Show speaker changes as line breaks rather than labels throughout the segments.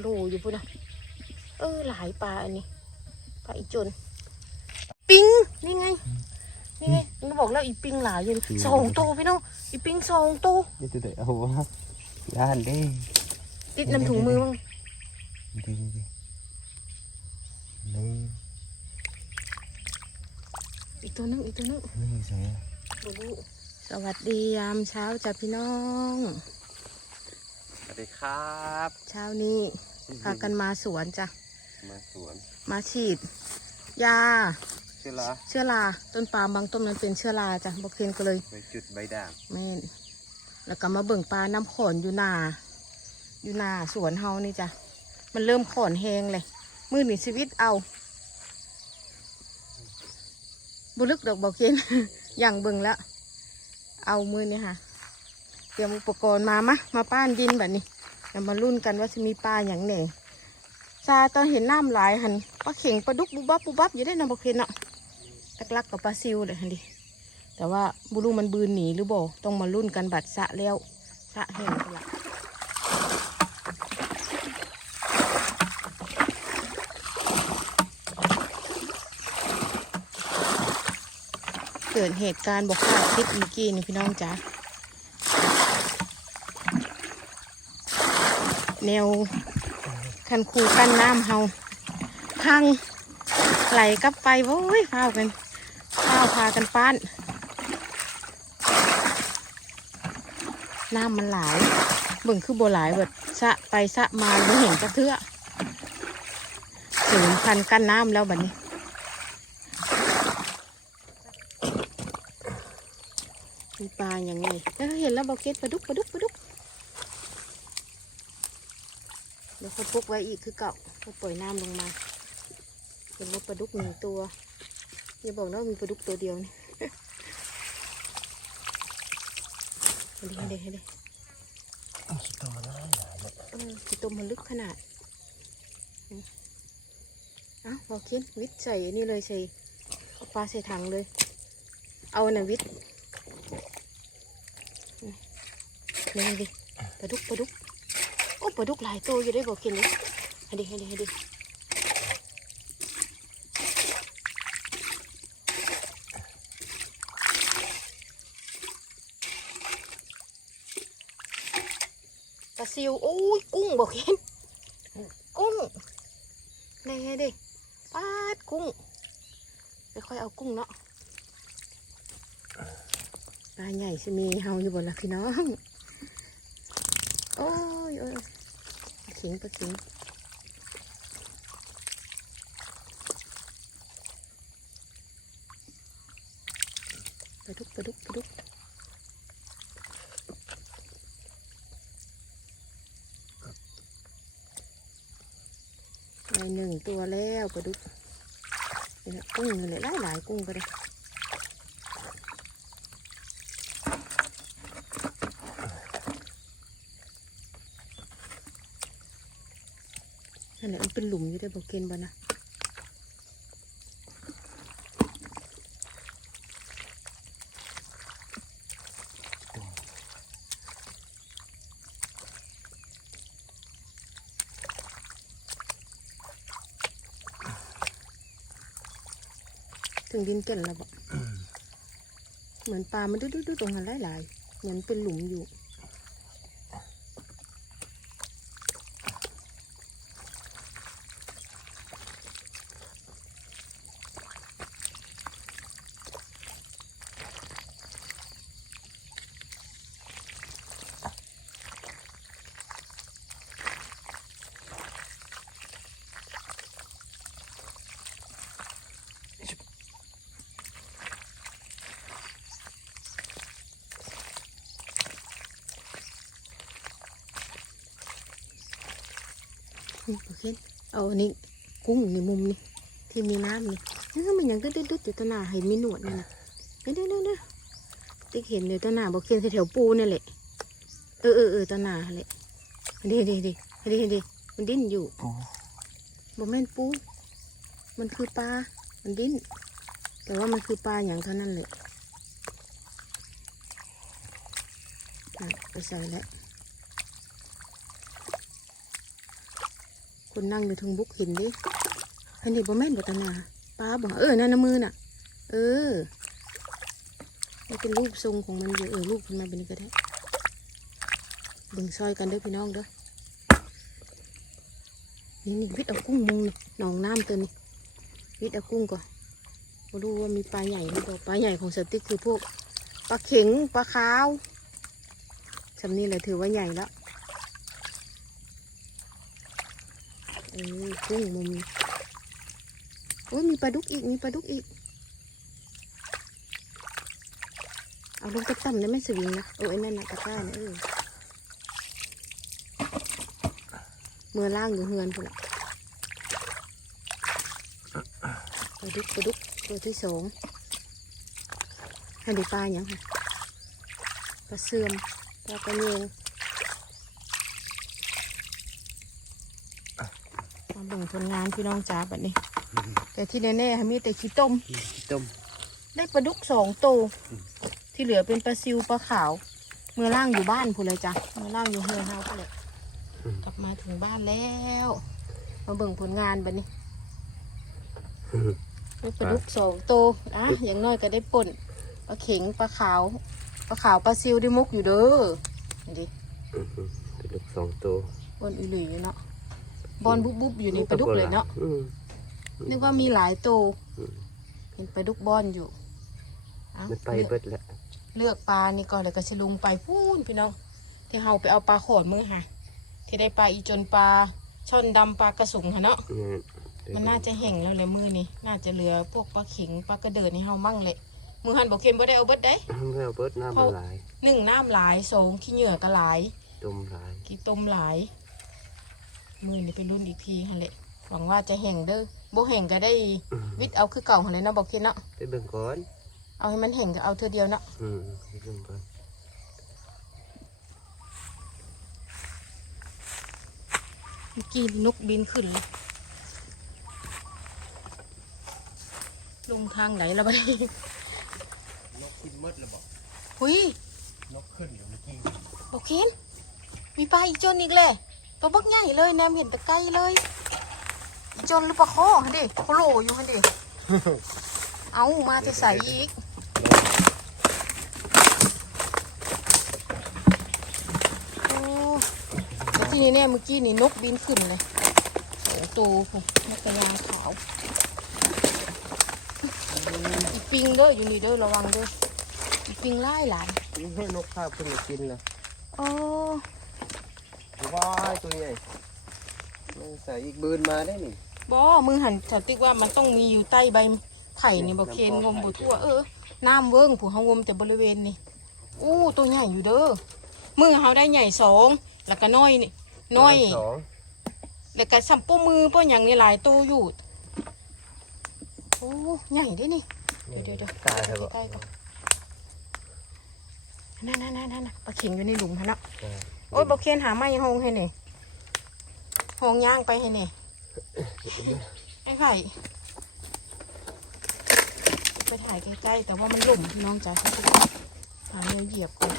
โลอยู่พุ่นนะเออหลายปลาอันนี้ปลาอีจน ปิงนี่ไงนี่ไงมันบอกแล้วอีปิงหลายอยู่สองตัวพี่น้องอีปิงสองตัว
นี่ตัวเดียววะย่านเด้
ติดน้ำถุงมือมั้ง
ดีดีนี่
อีกตัวนึงอีกตัวนึง
นี่ใช่
บ่รู้สวัสดียามเช้าจ้ะพี่น้อง
สวัสดีครับ
เช้านี้พากันมาสวนจ้ะ
มาสวน
มาฉีด ยา
เชื่อละ
เชื้อราต้นปาล์มบางต้นมันเป็นเชื้อราจ้ะบอกเคนก็เลย
ไปจุดใบด่าง
แม่นแล้วก็มาเบิ่งปลาน้ำขอนอยู่หนาอยู่หนาสวนเฮานี่จ้ะ มันเริ่มขอนแหงเลย มือหนีชีวิตเอา บุลึกดอกบอกเคนอย่างเบิ่งแล้ว เอามือนี่ค่ะ เตรียมอุปกรณ์มามะมาป้านดินแบบนี้แล้วมาลุ้นกันว่าจะมีปลาอย่างไหนซาตอนเห็นน้ำหลายหันปลาเข่งปลาดุกบุบับบุบับอยู่ได้นะบอกเคนเนาะลักๆกับปลาซิวเลยหันดิแต่ว่าบุรุมันบืนหนีหรือบ่ต้องมารุ่นกันบัดสะแล้วสะแห้งละเกิดเหตุการณ์บอกคาดคิดเมื่อกี้นี่พี่น้องจ๋า แนวคันคูกันน้ำเฮาพังไหลกลับไปโว้ยพาวกันพาวพากันป้าน น้ำมันหลาย เบิ่งคือโบหลายเบิดสะไปสะมาไม่เห็นจะเทือถึงพันกั้นน้ำแล้วบัดนี้มีปลาอย่างนี้แล้วเห็นแล้วบอกเก็ตปลาดุกปลาดุกปลาดุก เดี๋ยวเขาพกไว้อีกคือเก่าเขาปล่อยน้ำลงมาเห็นว่าปลาดุกหนึ่งตัวอย่าบอกนะว่ามีปลาดุกตัวเดียวนี่ให้ดิให้ดิให้ดิ
สุดตัวนะ
เออสีต้มมันลึกขนาดอืมเอ้าวบอกเคียนวิทย์ใส่อันนี่เลยใส่เอาปลาใส่ถังเลย เอาอันน่ะวิทย์อืมนี่ดิปลาดุกปลาดุกโอ้ปลาดุกหลายตัวอยู่ได้บอกเคียนเลยให้ดิให้ดิให้ดิปลาซิวโอ้ยกุ้งบอกเคียนกุ้งนี่ให้ดิปาดกุ้งไปค่อยเอากุ้งเนาะปลาใหญ่จะมีเฮาอยู่บนละพี่น้อง โอ้ยโอ้ยปลาขิงปลาขิงปลาดุกปลาดุกปลาดุกได้หนึ่งตัวแล้วปลาดุกกุ้งนี่แหละหลายหลายๆกุ้งก็ได้ นั่นแหละมัน เป็นหลุมอยู่ได้บอกเกณฑ์บ่นะถึงดินเก่นแล้วบอกเหมือนปลามันดุดๆๆตรงนั้นหลายๆเหมือนเป็นหลุมอยู่ นี่โอเคเอาอันนี้กุ้งในมุมนี่ที่มีน้ำนี่นี่มันยังดึดๆๆอยู่ตวหน้าให้มีหนวดนี่นะเด้เด้เด้เด้ติ๊กเห็นเลยตวหน้าบอกเขียนแถวๆปูนี่แหละเออเออเออตวหน้าแหละเด้เด้เด้เด้เด้มันดิ้นอยู่
โอ้
บ่แม่นปู มันคือปลา มันดิ้น แต่ว่ามันคือปลาอย่างเท่านั้นแหละอะไปใส่แล้ว คนนั่งอยู่ถึงบุกเห็นดิอันนี้บ่แม่นบ่ตานาป้าบอกเออนั่นนะมือน่ะ เออมันเป็นรูปทรงของมันอยู่เออรูปขึ้นมาเป็นก็ได้บิ่งซอยกันเด้อพี่น้องเด้อนี่นี่วิทย์เอากุ้งมุงนี่หนองน้ำตัวนี้วิทย์เอากุ้งก่อนมาดูว่ามีปลาใหญ่หรือเปล่าปลาใหญ่ของสติ๊กคือพวกปลาเข็งปลาขาวสำนี้เลยถือว่าใหญ่แล้ว เออกุ้งมุมโอ้ยมีปลาดุกอีก มีปลาดุกอีก เอาลงตะต่ำได้ไหมสวิงนะโอ้ยนั่นนะตะกร้านะเออเมื่อล่างอยู่เฮือนพุ่นละปลาดุกปลาดุกตัวที่สองให้ดูปลาอย่างค่ะปลาเสื่อมปลากระเยงมา เบิ่งผลงานพี่น้องจ๋าแบบนี้ แต่ที่แน่ๆมีแต่ขี้ต้ม
ต้ม
ได้ปลาดุกสองตัวที่เหลือเป็นปลาซิวปลาขาว เมื่อล่างอยู่บ้านพูนเลยจ้ะเมื่อล่างอยู่เฮือนเฮาพูนเลยกลับมาถึงบ้านแล้ว มาเบิ่งผลงานบัดนี้ได้ปลาดุกสองตัวอะอย่างน้อยก็ได้ป่นปลาเข็งปลาขาวปลาขาวปลาซิวได้มุกอยู่เด้อนี่ดิ
เป็นลูกสองตัว
บอนอุหลีอยู่เนาะ บอนบุบบุบอยู่ในปลาดุกเลยเนาะ
อืม
นึกว่ามีหลายตัว
อืม
เห็นปลาดุกบอนอยู่เอ้า
มันไปเบิดแล้ว
เลือกปลานี่ก่อนเลยก็ชลุงไปพูนพี่น้องที่เฮาไปเอาปลาโขดมือค่ะ ที่ได้ปลาอีจนปลาช่อนดำปลากระสุงค่ะเนาะ
เนี่ย
มันน่าจะแห้งแล้วแหละมือนี่น่าจะเหลือพวกปลาเข็งปลากระเดิดนี่เฮามั่งเลยมือหันบอกเค็มบ่ได้เอาเบิดได้
ไม่เอาเบิดน้ำมันหลาย
หนึ่งน้ำหลายสองขี้เหงื่อก็หลาย
ต้มหลาย
กี่ต้มหลาย มือนี่เป็นรุ่นอีกทีค่ะเลยหวังว่าจะแห้งเด้อบ่แห้งก็ได้
อืม
วิทย์เอาคือเก่าค่ะเลยเนาะบอกเค็มเนาะ
ไปเบิ่งก่อน
เอาให้มันแห้งก็เอาเธอเดียวเนาะ
อืมไปเบิ่งก่อน
เมื่อกี้นกบินขึ้นเลยลงทางไหนแล้วบ้านี้
นกขึ้นมดแล้วบอก
หุย
นกขึ้นอยู่เมื่อกี้
บอกเคนมีปลาอีจนอีกเลย ตัวบักใหญ่เลยแนมเห็นแตะไกลเลยอีจนหรือปลาข้อฮะดิโคโลอยู่ฮะดิ เอามาจะใส่อีก โอ้แล้วทีนี้เนี่ยเมื่อกี้นี่นกบินขึ้นเลยโอ้โตผมนกกระยางขาวอีปิงเด้ออยู่นี่เด้อระวังเด้ออีปิงไล่หลาน
นี่ให้นกข้าวขึ้นมากินเลย
โอ้
ว้ายตัวใหญ่มันใส่อีกบืนมาได้นี่
บอมึงหันฉันติ๊กว่ามันต้องมีอยู่ใต้ใบไผ่นี่บอกเคนงมบทั่วเออน้ำเวิ้งผู้เฮางมแต่บริเวณนี่อู้ตัวใหญ่อยู่เด้อมือเฮาได้ใหญ่สองแล้วก็น้อยนี่น้อย
สอง
แล้วก็สัมปูมือป้ออย่างนี้หลายตัวอยู่โอ้ใหญ่เด้นี่เดี๋ยวเดี๋ยวเดี๋ยว
ตายแล้วบอก
ใกล้ๆก่อนนั่นนั่นนั่นนั่นปลาเข็งอยู่ในหลุมฮะเนาะ โอ้ยบอกเคนหาไม้หงให้หน่อยหงย่างไปให้หน่ไอ้ไข่ไปถ่ายใกล้ๆแต่ว่ามันหลุ่มน้องจ๋าหาเนื้อเหยียบก่อน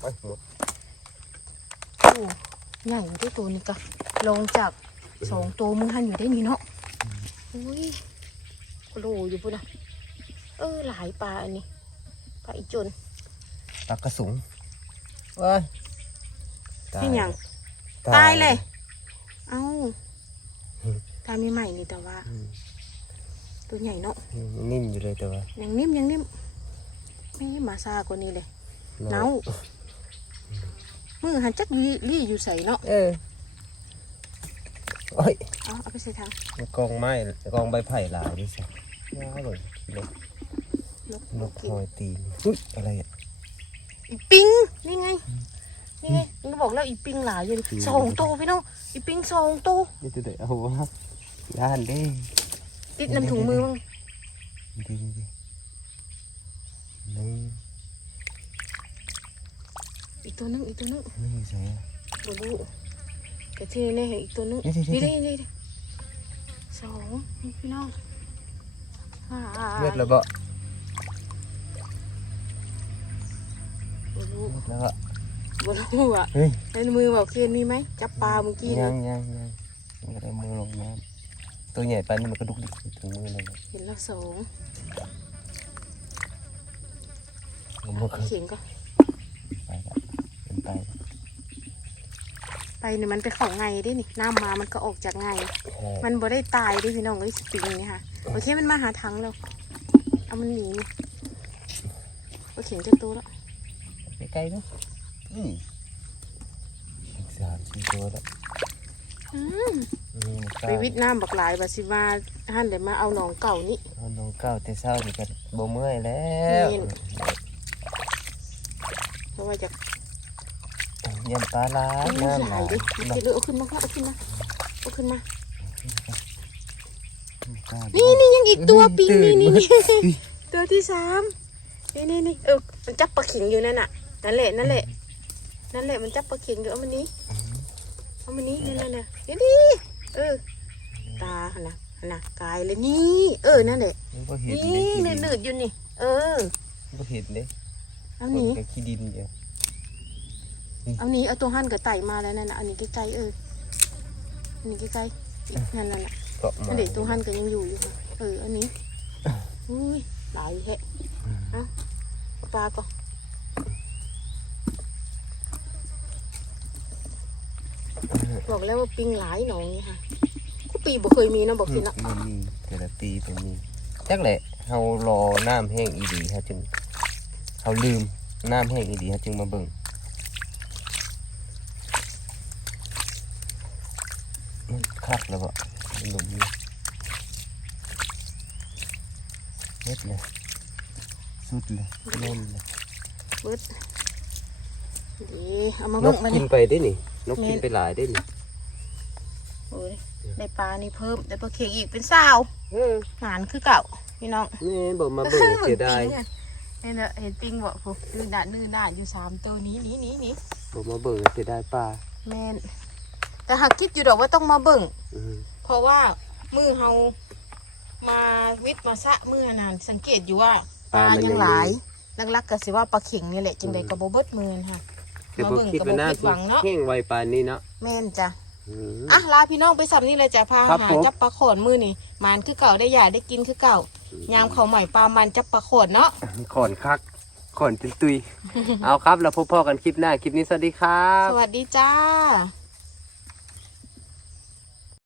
ไปหมด
โอ้ใหญ่อยู่ด้วยตัวนี้กะลงจากสองตัวมึงหันอยู่ได้นี่เนาะอุ้ยโอ้โหอยู่ปุ่นนะ เออหลายปลาอันนี้ปลาอีจน
ปลากระสุงว้าย
นี่หยังตายเลย เอ้าตายไม่ใหม่นี่แต่ว่า
อืม
ตัวใหญ่เนาะ
นิ่มอยู่เลยแต่ว่า
ยังนิ่มยังนิ่มไม่มาซากว่านี้เลยเนามือหันจักลี่ลี่อยู่ใส่เนาะ
เออโอ้ย
เอาเอาไปใส่ถัง
มันกองไม้กองใบไผ่หลายดิสิ ว้าวเลยนก
นก
นกหอยตีนอุ้ยอะไรอะ
อีปิงนี่ไงนี่ไงมึงบอกแล้วอีปิงหลายอยู่ดิ
อืม
สองตัวพี่น้องอีปิงสองตัว
นี่ตัวเด็กเอาวะย่านเด้
ติดน้ำถุงมือมั้ง
ดีดีดีนี่
อีกตัวนึงอีกตัวนึง
นี่ใส่อะ
บรู้แต่ที่นี่เห็นอีกตัวนึง
นี่
นี่
นี่
นี่นี่สองพี่น้องอ่า
เลือดระเบาะ
บ่รู้
แล้วก็
บ่รู้อะ
เฮ้ย
ในมือบอกเคนมีไหมจับปลาเมื่อกี้
ยั
นี่
งยังยังมันก็ได้มือลงน้ำตัวใหญ่ไปนี่มันก็ดุกดิกถึงมือเลยนะ
เห็นแล้วสอง
มันก็
เข็งก็
ไปละเป็นไป
ไปเนี่ยมันไปของไงได้นี่น้ำมามันก็ออกจากไง
ใช่
มันบ่ได้ตายเด้วยพี่น้องเอ้ยสปริงนี่ค่ะ โอเคมันมาหาทางแล้ว เอามันหนีนี่โอเข็งจะโตแล้ว
ไปไกลเนาะอืมอีกสามสี่ตัวแล้ว
อืม
อืม
ไปวิทย์น้ำบักหลายบาสิมาหันเดี๋ยวมาเอาหนองเก่านี่
เอาน้องเก้าแต่เศร้านี่ก็บ่เมื่อยแล้ว
นี่เพราะว่าจะ
ยำปลาร้า
มัน
น้ำ
ห
ห
ลา
ลายย
ดิมันจะเลือกเอาขึ้นมาเอาขึ้นมาเอาขึ้นมา นี่นี่ยังอีกตัวปีนี่นี่นี่ตัวที่สามนี่นี่นี่เออมันจับปลาเข็งอยู่นั่นน่ะนั่นแหละนั่นแหละนั่นแหละมันจับปลาเข็งอยู่เอามันนี้เอามันนี้นั่นน่ะน่ะเดี๋ยวดิเออตาหันนะหันนะกายเลยนี่เออนั่นแหละ
บ่เห็น
นี่
เลย
หนืดๆอยู่นี่ เออ
บ่เห็นเลย
เอาหนี้
กับขี้ดินเดียว
เอาหนี้เอาตัวหั่นกับไต่มาแล้วนั่นน่ะอันนี้ใกล้ๆเอออันนี้ใกล้ๆอีกนั่นน่ะน่ะ
เกาะมา
อันเด็กตัวหั่นก็ยังอยู่อยู่ค่ะเอออันนี้อุ้ยหลายแฮะเอาเอาปลาก่อนบอกแล้วว่าปิงหลายหนองนี่ค่ะกูปีบ่เคยมีนะบอกสินะ
มันมีแต่ละปีมันมีจักแหละเฮารอน้ำแห้งอีดีฮะจึงเฮาลืมน้ำแห้งอีดีฮะจึงมาเบิ่งมันคักแล้วบ่ มันหลุมนี่เม็ดเลยสุดเลยแน่นเลย
เบิดดีเอามานเบิ่
ก
งมา
กิ
นี่
นไปได้นี่นกกินไปหลายได้นี่
โอ้ยได้ปลานี่เพิ่มได้ปลาเค็งอีกเป็นสาว
เออ
หานคือเก่าพี่น้อง
นี่บอกมาเบิ่งเสียดาย
เห็นเด้อเห็นปิงบอกผมนื่นด่านื่นด่านอยู่สามตัวนี้นี้นี้นี้
บอกมาเบิ่งเสียดายปลา
แมนแต่หากคิดอยู่ดอกว่าต้องมาเบิ่ง
อืม
เพราะว่ามือเฮามาวิทย์มาสะมือนานสังเกตอยู่ว่าปลายังหลายลักๆก็สิว่าปลาเข็งนี่แหละจึงได้กระโบเบิดมือค่ะ
เดี๋ยวผมคิดว่าน่า
มาเบิ่งกับบ่ผิดหวังเนาะ
แห้งไวปลานี้เนาะ
แม่นจ้ะ
อืม
อะลาพี่น้องไปสับนี่เลยจ้ะพา
ครับ
หา
ผม
จับปลาโขนมือนี่มานคือเก่าได้หยาได้กินคือเก่ายามเขาใหม่ปลามันจับปลาโขนเนาะ
ขอนคักขอนจนตุยเอาครับแล้วพบพ่อกันคลิปหน้า คลิปนี้สวัสดีครับ
สวัสดีจ้า